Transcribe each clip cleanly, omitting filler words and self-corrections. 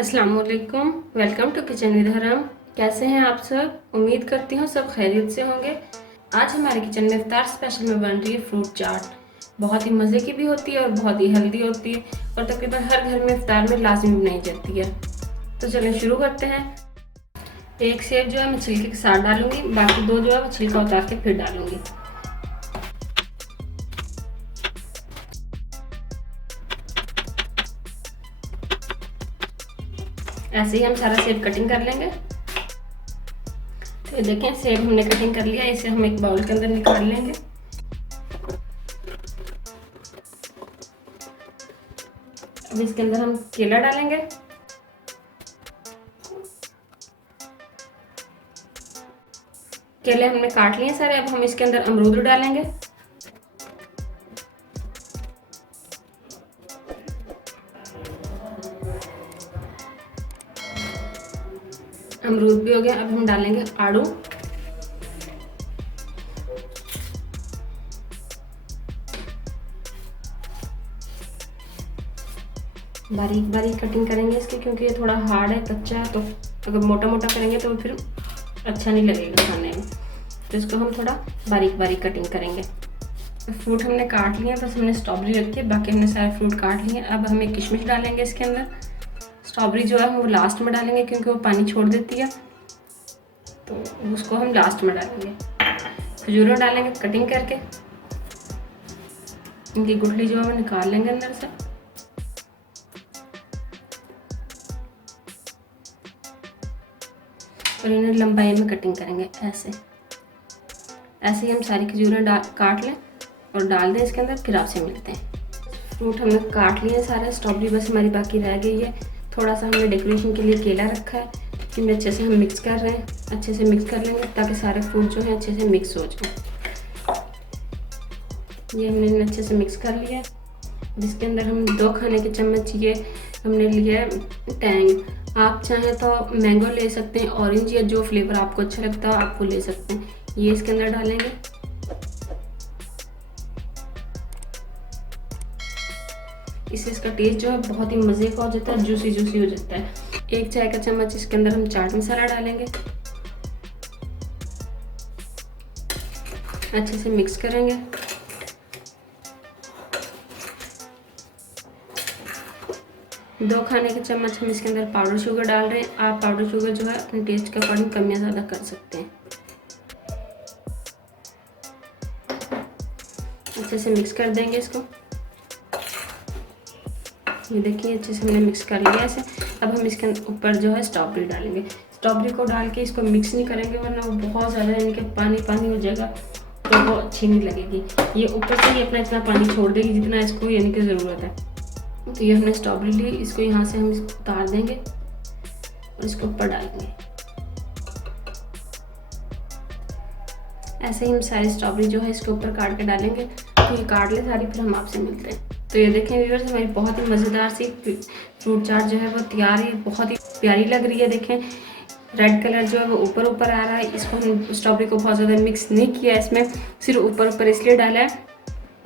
अस्सलाम वालेकुम, welcome to kitchen with हरम। कैसे हैं आप सब? उम्मीद करती हूँ सब खैरियत से होंगे। आज हमारे किचन में इफ्तार स्पेशल में बन रही है फ्रूट चाट। बहुत ही मज़े की भी होती है और बहुत ही हेल्दी होती है और तकरीबन हर घर में इफ्तार में लाजमी बनाई जाती है। तो चलिए शुरू करते हैं। एक सेब जो है मैं छिलके के साथ डालूंगी, बाकी दो जो है वो छिलका उतार के फिर डालूंगी। ऐसे ही हम सारा सेब कटिंग कर लेंगे। तो ये देखें सेब हमने कटिंग कर लिया, इसे हम एक बाउल के अंदर निकाल लेंगे। अब इसके अंदर हम केला डालेंगे, केले हमने काट लिए सारे। अब हम इसके अंदर अमरूद डालेंगे, अमरूद भी हो गया। अब हम डालेंगे आड़ू, बारीक बारीक कटिंग करेंगे इसकी, क्योंकि ये थोड़ा हार्ड है, कच्चा है, तो अगर मोटा मोटा करेंगे तो फिर अच्छा नहीं लगेगा खाने में। तो इसको हम थोड़ा बारीक बारीक कटिंग करेंगे। तो फ्रूट हमने काट लिया, बस हमने स्ट्रॉबेरी रखी है, बाकी हमने सारे फ्रूट काट लिए। अब हमें किशमिश डालेंगे इसके अंदर। स्ट्रॉबेरी जो है वो लास्ट में डालेंगे क्योंकि वो पानी छोड़ देती है, तो उसको हम लास्ट में डालेंगे। खजूर डालेंगे कटिंग करके, इनकी गुठली जो है वो निकाल लेंगे अंदर से। और इन्हें लंबाई में कटिंग करेंगे ऐसे। ऐसे ही हम सारी खजूरें काट लें और डाल दें इसके अंदर, फिर आपसे मिलते हैं। फ्रूट हमने काट लिए सारे, स्ट्रॉबेरी बस हमारी बाकी रह गई है। थोड़ा सा हमने डेकोरेशन के लिए केला रखा है, इनमें अच्छे से हम मिक्स कर रहे हैं। अच्छे से मिक्स कर लेंगे ताकि सारे फ्रूट जो है अच्छे से मिक्स हो जाए। ये हमने अच्छे से मिक्स कर लिया है। जिसके अंदर हम 2 खाने के चम्मच ये हमने लिया है टैंग। आप चाहें तो मैंगो ले सकते हैं, ऑरेंज, या जो फ्लेवर आपको अच्छा लगता हो आप वो ले सकते हैं। ये इसके अंदर डालेंगे। इससे इसका टेस्ट जो है बहुत ही मज़े का हो जाता है, जूसी जूसी हो जाता है। 1 चाय का चम्मच इसके अंदर हम चाट मसाला डालेंगे, अच्छे से मिक्स करेंगे। दो खाने के चम्मच हम इसके अंदर पाउडर शुगर डाल रहे हैं। आप पाउडर शुगर जो है अपने टेस्ट के अकॉर्डिंग कम या ज़्यादा कर सकते हैं। अच्छे से मिक्स कर देंगे इसको। ये देखिए अच्छे से हमने मिक्स कर लिया ऐसे। अब हम इसके ऊपर जो है स्ट्रॉबेरी डालेंगे। स्ट्रॉबेरी को डाल के इसको मिक्स नहीं करेंगे, वरना वो बहुत ज़्यादा यानी कि पानी पानी हो जाएगा, तो वो अच्छी नहीं लगेगी। ये ऊपर से ही अपना इतना पानी छोड़ देगी जितना इसको यानी कि ज़रूरत है। तो ये हमने स्ट्रॉबेरी ली, इसको यहाँ से हम इसको उतार देंगे और इसको ऊपर डालेंगे। ऐसे ही हम सारी स्ट्रॉबेरी जो है इसके ऊपर काट के डालेंगे। तो ये काट ले सारी, फिर हम आपसे मिलते हैं। तो ये देखें व्यूअर्स, हमारी बहुत ही मज़ेदार सी फ्रूट चाट जो है वो तैयार है। बहुत ही प्यारी लग रही है। देखें रेड कलर जो है वो ऊपर ऊपर आ रहा है। इसको हम स्ट्रॉबेरी को बहुत ज़्यादा मिक्स नहीं किया इसमें, सिर्फ ऊपर ऊपर इसलिए डाला है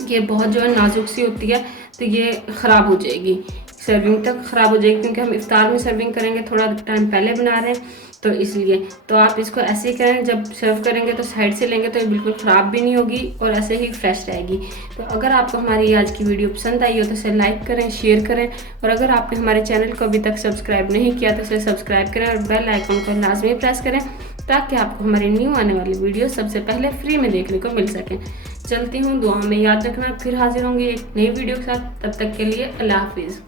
ये बहुत जो है नाजुक सी होती है, तो ये ख़राब हो जाएगी, सर्विंग तक ख़राब हो जाएगी, क्योंकि हम इफ्तार में सर्विंग करेंगे, थोड़ा टाइम पहले बना रहे हैं, तो इसलिए। तो आप इसको ऐसे ही करें, जब सर्व करेंगे तो साइड से लेंगे तो ये बिल्कुल ख़राब भी नहीं होगी और ऐसे ही फ्रेश रहेगी। तो अगर आपको हमारी आज की वीडियो पसंद आई हो तो इसे लाइक करें, शेयर करें, और अगर आपने हमारे चैनल को अभी तक सब्सक्राइब नहीं किया तो इसे सब्सक्राइब करें और बेल आइकन को लाजमी प्रेस करें, ताकि आपको हमारी न्यू आने वाली वीडियो सबसे पहले फ्री में देखने को मिल सकें। चलती हूँ, दुआ में याद रखना, फिर हाजिर होंगी एक नई वीडियो के साथ। तब तक के लिए अल्लाह हाफिज़।